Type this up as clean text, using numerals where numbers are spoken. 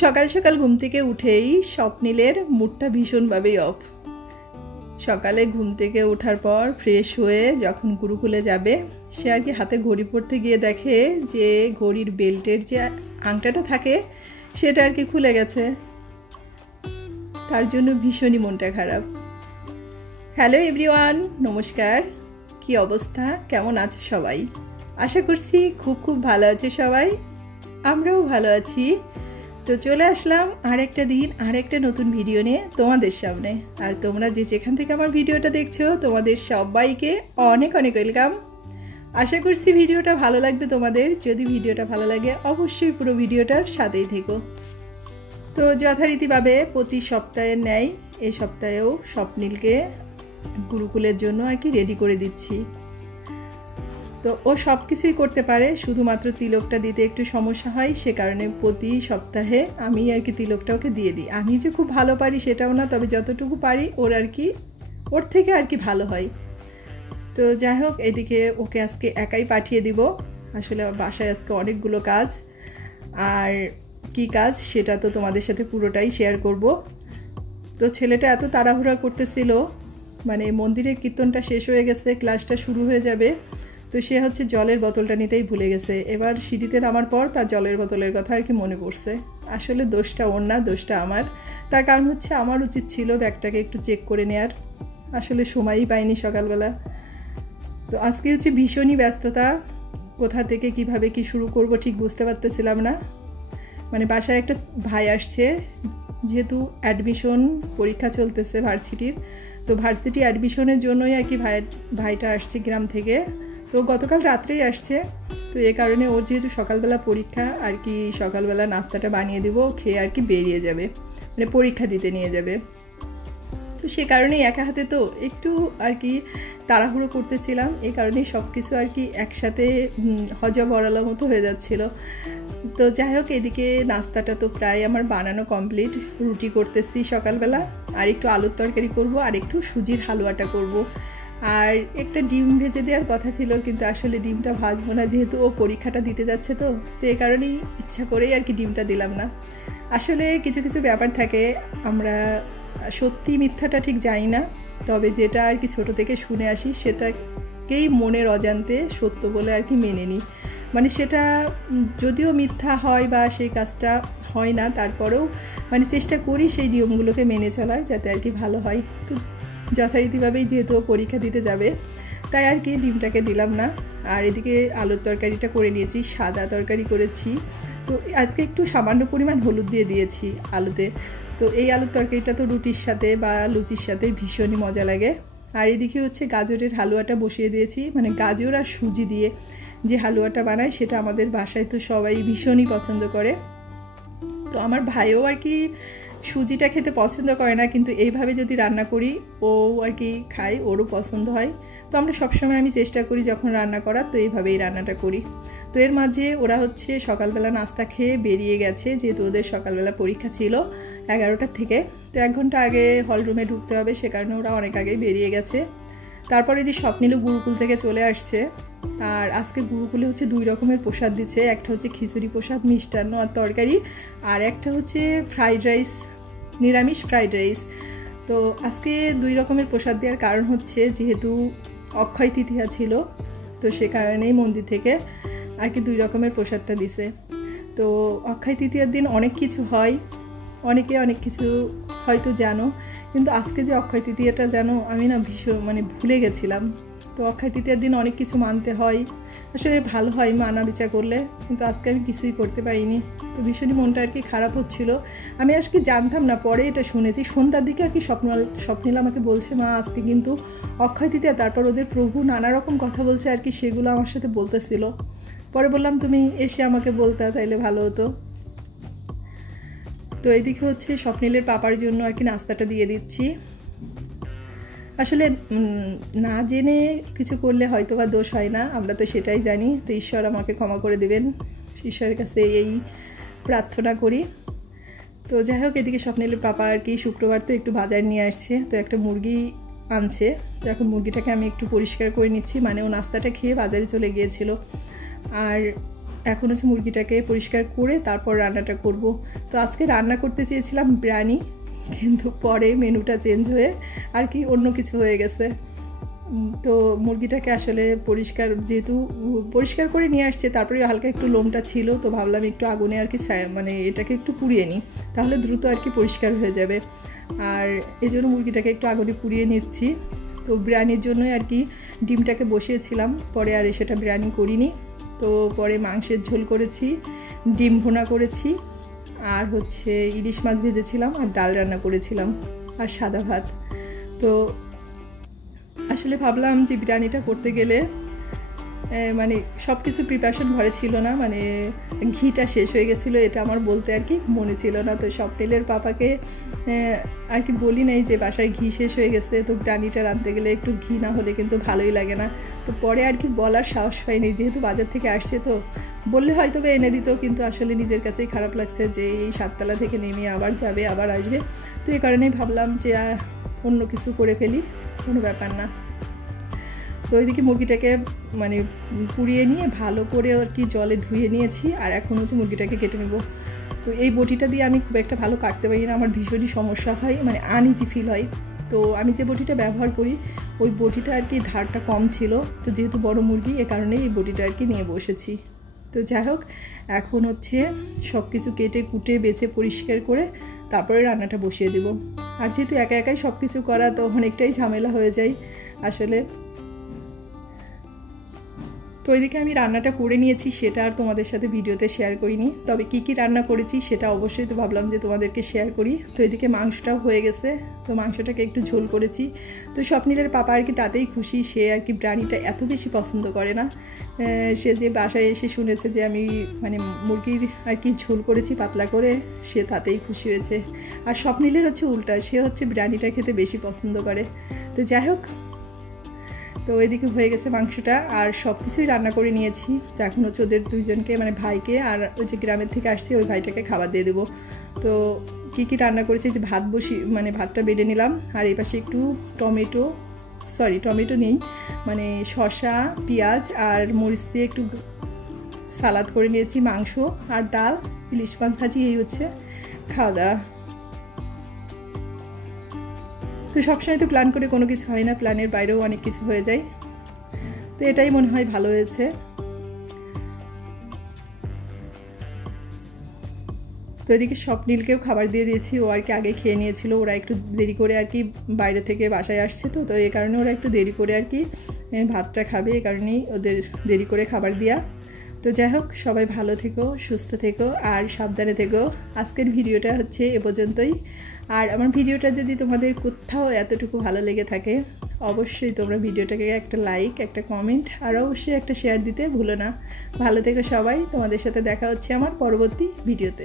সকাল সকাল ঘুম থেকে উঠেই স্বপ্নিলের মুডটা ভীষণভাবেই অফ। সকালে ঘুম থেকে ওঠার পর ফ্রেশ হয়ে যখন গুরুকুলে যাবে, সে আর কি হাতে ঘড়ি পরতে গিয়ে দেখে যে ঘড়ির বেল্টের যে আংটাটা থাকে সেটা আর কি খুলে গেছে। তার জন্য ভীষণই মনটা খারাপ। হ্যালো এভরিওয়ান, নমস্কার। কি অবস্থা, কেমন আছো সবাই? আশা করছি খুব খুব ভালো আছে সবাই, আমরাও ভালো আছি। তো চলে আসলাম আরেকটা দিন আরেকটা নতুন ভিডিও নিয়ে তোমাদের সামনে। আর তোমরা যে যেখান থেকে আমার ভিডিওটা দেখছো, তোমাদের সবাইকে অনেক অনেক ওয়েলকাম। আশা করছি ভিডিওটা ভালো লাগবে তোমাদের। যদি ভিডিওটা ভালো লাগে অবশ্যই পুরো ভিডিওটার সাথেই থেকো। তো যথারীতিভাবে 25 সপ্তাহের ন্যায় এই সপ্তাহেও স্বপ্নিলকে গুরুকুলের জন্য আর কি রেডি করে দিচ্ছি। তো ও সব কিছুই করতে পারে, শুধুমাত্র তিলকটা দিতে একটু সমস্যা হয়, সে কারণে প্রতি সপ্তাহে আমি আর কি তিলকটা ওকে দিয়ে দিই। আমি যে খুব ভালো পারি সেটাও না, তবে যতটুকু পারি ওর আর কি ওর থেকে আর কি ভালো হয়। তো যাই হোক, এদিকে ওকে আজকে একাই পাঠিয়ে দিব। আসলে আমার বাসায় আজকে অনেকগুলো কাজ, আর কি কাজ সেটা তো তোমাদের সাথে পুরোটাই শেয়ার করব। তো ছেলেটা এত তাড়াহুড়া করতেছিল, মানে মন্দিরের কীর্তনটা শেষ হয়ে গেছে, ক্লাসটা শুরু হয়ে যাবে, তো সে হচ্ছে জলের বোতলটা নিতেই ভুলে গেছে। এবার সিঁড়িতে নামার পর তার জলের বোতলের কথা আর কি মনে পড়ছে। আসলে দোষটা ওর না, দোষটা আমার। তার কারণ হচ্ছে আমার উচিত ছিল ব্যাগটাকে একটু চেক করে নেওয়ার, আসলে সময়ই পাইনি সকালবেলা। তো আজকে হচ্ছে ভীষণই ব্যস্ততা, কোথা থেকে কিভাবে কি শুরু করব ঠিক বুঝতে পারতেছিলাম না। মানে বাসায় একটা ভাই আসছে, যেহেতু অ্যাডমিশন পরীক্ষা চলতেছে ভার্সিটির, তো ভার্সিটি অ্যাডমিশনের জন্যই আর কি ভাইটা আসছে গ্রাম থেকে। তো গতকাল রাত্রেই আসছে, তো এ কারণে ওর যেহেতু সকালবেলা পরীক্ষা আর কি সকালবেলা নাস্তাটা বানিয়ে দেবো, খেয়ে আর কি বেরিয়ে যাবে, মানে পরীক্ষা দিতে নিয়ে যাবে। তো সে কারণেই একা হাতে তো একটু আর কি তাড়াহুড়ো করতেছিলাম, এই কারণেই সব কিছু আর কি একসাথে হজা বড়ালো মতো হয়ে যাচ্ছিল। তো যাই হোক, এদিকে নাস্তাটা তো প্রায় আমার বানানো কমপ্লিট। রুটি করতেছি সকালবেলা, আর একটু আলুর তরকারি করব, আর একটু সুজির হালুয়াটা করব, আর একটা ডিম ভেজে দেওয়ার কথা ছিল, কিন্তু আসলে ডিমটা ভাজবো না, যেহেতু ও পরীক্ষাটা দিতে যাচ্ছে। তো এই কারণেই ইচ্ছা করেই আর কি ডিমটা দিলাম না। আসলে কিছু কিছু ব্যাপার থাকে, আমরা সত্যি মিথ্যাটা ঠিক জানি না, তবে যেটা আর কি ছোটো থেকে শুনে আসি সেটাকেই মনের অজান্তে সত্য বলে আর কি মেনে নিই। মানে সেটা যদিও মিথ্যা হয় বা সেই কাজটা হয় না, তারপরেও মানে চেষ্টা করি সেই নিয়মগুলোকে মেনে চলার, যাতে আর কি ভালো হয়। তো যথারীতিভাবেই যেহেতু পরীক্ষা দিতে যাবে, তাই আর কি ডিমটাকে দিলাম না। আর এদিকে আলুর তরকারিটা করে নিয়েছি, সাদা তরকারি করেছি। তো আজকে একটু সামান্য পরিমাণ হলুদ দিয়ে দিয়েছি আলুতে। তো এই আলুর তরকারিটা তো রুটির সাথে বা লুচির সাথে ভীষণই মজা লাগে। আর এদিকে হচ্ছে গাজরের হালুয়াটা বসিয়ে দিয়েছি, মানে গাজর আর সুজি দিয়ে যে হালুয়াটা বানায় সেটা আমাদের বাসায় তো সবাই ভীষণই পছন্দ করে। তো আমার ভাইও আর কি সুজিটা খেতে পছন্দ করে না, কিন্তু এইভাবে যদি রান্না করি ও আর কি খায়, ওরও পছন্দ হয়। তো আমরা সবসময় আমি চেষ্টা করি যখন রান্না করার, তো এইভাবেই রান্নাটা করি। তো এর মাঝে ওরা হচ্ছে সকালবেলা নাস্তা খেয়ে বেরিয়ে গেছে, যেহেতু ওদের সকালবেলা পরীক্ষা ছিল 11টার থেকে। তো 1 ঘন্টা আগে হল রুমে ঢুকতে হবে, সে কারণে ওরা অনেক আগেই বেরিয়ে গেছে। তারপরে যে স্বপ্নিল গুরুকুল থেকে চলে আসছে, আর আজকে গুরুকুলে হচ্ছে 2 রকমের প্রসাদ দিচ্ছে। একটা হচ্ছে খিচুড়ি প্রসাদ, মিষ্টান্ন আর তরকারি, আর একটা হচ্ছে ফ্রাইড রাইস, নিরামিষ ফ্রাইড রাইস। তো আজকে 2 রকমের প্রসাদ দেওয়ার কারণ হচ্ছে যেহেতু অক্ষয় তৃতীয়া ছিল, তো সে কারণেই মন্দির থেকে আর কি 2 রকমের প্রসাদটা দিছে। তো অক্ষয় তৃতীয়ার দিন অনেক কিছু হয়, অনেকে অনেক কিছু হয়তো জানো, কিন্তু আজকে যে অক্ষয় তৃতীয়াটা জানো, আমি না ভীষণ মানে ভুলে গেছিলাম। তো অক্ষয় তৃতীয়ার দিন অনেক কিছু মানতে হয়, আসলে ভালো হয় মানা বিচার করলে, কিন্তু আজকে আমি কিছুই করতে পারিনি। তো ভীষণই মনটা আর কি খারাপ হচ্ছিল। আমি আজকে জানতাম না, পরে এটা শুনেছি সন্ধ্যার দিকে আর কি স্বপ্নিল আমাকে বলছে, মা আজকে কিন্তু অক্ষয় তৃতীয়া। তারপর ওদের প্রভু নানা রকম কথা বলছে আর কি, সেগুলো আমার সাথে বলতেছিল। পরে বললাম তুমি এসে আমাকে বলতে তাইলে ভালো হতো। তো এইদিকে হচ্ছে স্বপ্নিলের পাপার জন্য আর কি নাস্তাটা দিয়ে দিচ্ছি। আসলে না জেনে কিছু করলে হয়তো বা দোষ হয় না, আমরা তো সেটাই জানি। তো ঈশ্বর আমাকে ক্ষমা করে দেবেন, ঈশ্বরের কাছে এই প্রার্থনা করি। তো যাই হোক, এদিকে স্বপ্নিলের পাপা আর কি শুক্রবার তো একটু বাজার নিয়ে আসছে, তো একটা মুরগি আনছে। তো এখন মুরগিটাকে আমি একটু পরিষ্কার করে নিচ্ছি, মানে ও নাস্তাটা খেয়ে বাজারে চলে গিয়েছিল। আর এখন হচ্ছে মুরগিটাকে পরিষ্কার করে তারপর রান্নাটা করব। তো আজকে রান্না করতে চেয়েছিলাম বিরিয়ানি, কিন্তু পরে মেনুটা চেঞ্জ হয়ে আর কি অন্য কিছু হয়ে গেছে। তো মুরগিটাকে আসলে যেহেতু পরিষ্কার করে নিয়ে আসছে, তারপরে হালকা একটু লোমটা ছিল, তো ভাবলাম একটু আগুনে আর কি মানে এটাকে একটু পুড়িয়ে নিই, তাহলে দ্রুত আর কি পরিষ্কার হয়ে যাবে। আর এই জন্য মুরগিটাকে একটু আগুনে পুড়িয়ে নিচ্ছি। তো বিরিয়ানির জন্যই আর কি ডিমটাকে বসিয়েছিলাম, পরে আর সেটা বিরিয়ানি করিনি। তো পরে মাংসের ঝোল করেছি, ডিম ভুনা করেছি, আর হচ্ছে ইলিশ মাছ ভেজেছিলাম, আর ডাল রান্না করেছিলাম, আর সাদা ভাত। তো আসলে ভাবলাম যে বিরিয়ানিটা করতে গেলে মানে সব কিছু প্রিপারেশন ঘরে ছিল না, মানে ঘিটা শেষ হয়ে গেছিলো, এটা আমার বলতে আর কি মনে ছিল না। তো স্বপ্নিলের পাপাকে আর কি বলি নাই যে বাসায় ঘি শেষ হয়ে গেছে, তো বিরিয়ানিটা রাঁধতে গেলে একটু ঘি না হলে কিন্তু ভালোই লাগে না। তো পরে আর কি বলার সাহস পাইনি, যেহেতু বাজার থেকে আসছে, তো বললে হয়তো বা এনে দিত, কিন্তু আসলে নিজের কাছেই খারাপ লাগছে যে এই 7 তলা থেকে নেমে আবার যাবে আবার আসবে। তো এই কারণেই ভাবলাম যে অন্য কিছু করে ফেলি, কোনো ব্যাপার না। তো ওইদিকে মুরগিটাকে মানে পুড়িয়ে নিয়ে ভালো করে আর কি জলে ধুয়ে নিয়েছি, আর এখন হচ্ছে মুরগিটাকে কেটে নেব। তো এই বটিটা দিয়ে আমি খুব একটা ভালো কাটতে পারি না, আমার ভীষণই সমস্যা হয়, মানে আনইজি ফিল হয়। তো আমি যে বটিটা ব্যবহার করি ওই বটিটা আর কি ধারটা কম ছিল, তো যেহেতু বড় মুরগি এ কারণেই এই বটিটা আর কি নিয়ে বসেছি। তো যাই হোক, এখন হচ্ছে সব কিছু কেটে কুটে বেছে পরিষ্কার করে তারপরে রান্নাটা বসিয়ে দেব। আর যেহেতু একা একাই সব কিছু করা, তো অনেকটাই ঝামেলা হয়ে যায় আসলে। তো ওইদিকে আমি রান্নাটা করে নিয়েছি, সেটা আর তোমাদের সাথে ভিডিওতে শেয়ার করিনি, তবে কি রান্না করেছি সেটা অবশ্যই তো ভাবলাম যে তোমাদেরকে শেয়ার করি। তো এদিকে মাংসটাও হয়ে গেছে, তো মাংসটাকে একটু ঝোল করেছি। তো স্বপ্নিলের পাপা আর কি তাতেই খুশি, সে আর কি বিরিয়ানিটা এত বেশি পছন্দ করে না। সে যে বাসায় এসে শুনেছে যে আমি মানে মুরগির আর কি ঝোল করেছি পাতলা করে, সে তাতেই খুশি হয়েছে। আর স্বপ্নিলের হচ্ছে উল্টা, সে হচ্ছে বিরিয়ানিটা খেতে বেশি পছন্দ করে। তো যাই হোক, তো ওইদিকে হয়ে গেছে মাংসটা, আর সব কিছুই রান্না করে নিয়েছি। তো এখন হচ্ছে ওদের দুইজনকে, মানে ভাইকে আর ওই যে গ্রামের থেকে আসছে ওই ভাইটাকে খাবার দিয়ে দেবো। তো কী রান্না করেছি, যে মানে ভাতটা বেড়ে নিলাম, আর এই পাশে একটু টমেটো নেই, মানে শসা, পেঁয়াজ আর মরিচ দিয়ে একটু সালাদ করে নিয়েছি, মাংস আর ডাল, ইলিশ মাছ ভাজি, এই হচ্ছে খাওয়া দাওয়া। তো সবসময় তো প্ল্যান করে কোনো কিছু হয় না, প্ল্যানের বাইরেও অনেক কিছু হয়ে যায়, তো এটাই মনে হয় ভালো হয়েছে। তো এদিকে স্বপ্নিলকেও খাবার দিয়ে দিয়েছি, ও আর কি আগে খেয়ে নিয়েছিল, ওরা একটু দেরি করে আর কি বাইরে থেকে বাসায় আসছে, তো এই কারণে ওরা একটু দেরি করে আর কি ভাতটা খাবে, এই কারণেই ওদের দেরি করে খাবার দেওয়া। তো যাই হোক, সবাই ভালো থেকো, সুস্থ থেকো, আর সাবধানে থেকো। আজকের ভিডিওটা হচ্ছে এ পর্যন্তই। আর আমার ভিডিওটা যদি তোমাদের কোথাও এতটুকু ভালো লেগে থাকে, অবশ্যই তোমরা ভিডিওটাকে একটা লাইক, একটা কমেন্ট, আর অবশ্যই একটা শেয়ার দিতে ভুলো না। ভালো থেকো সবাই, তোমাদের সাথে দেখা হচ্ছে আমার পরবর্তী ভিডিওতে।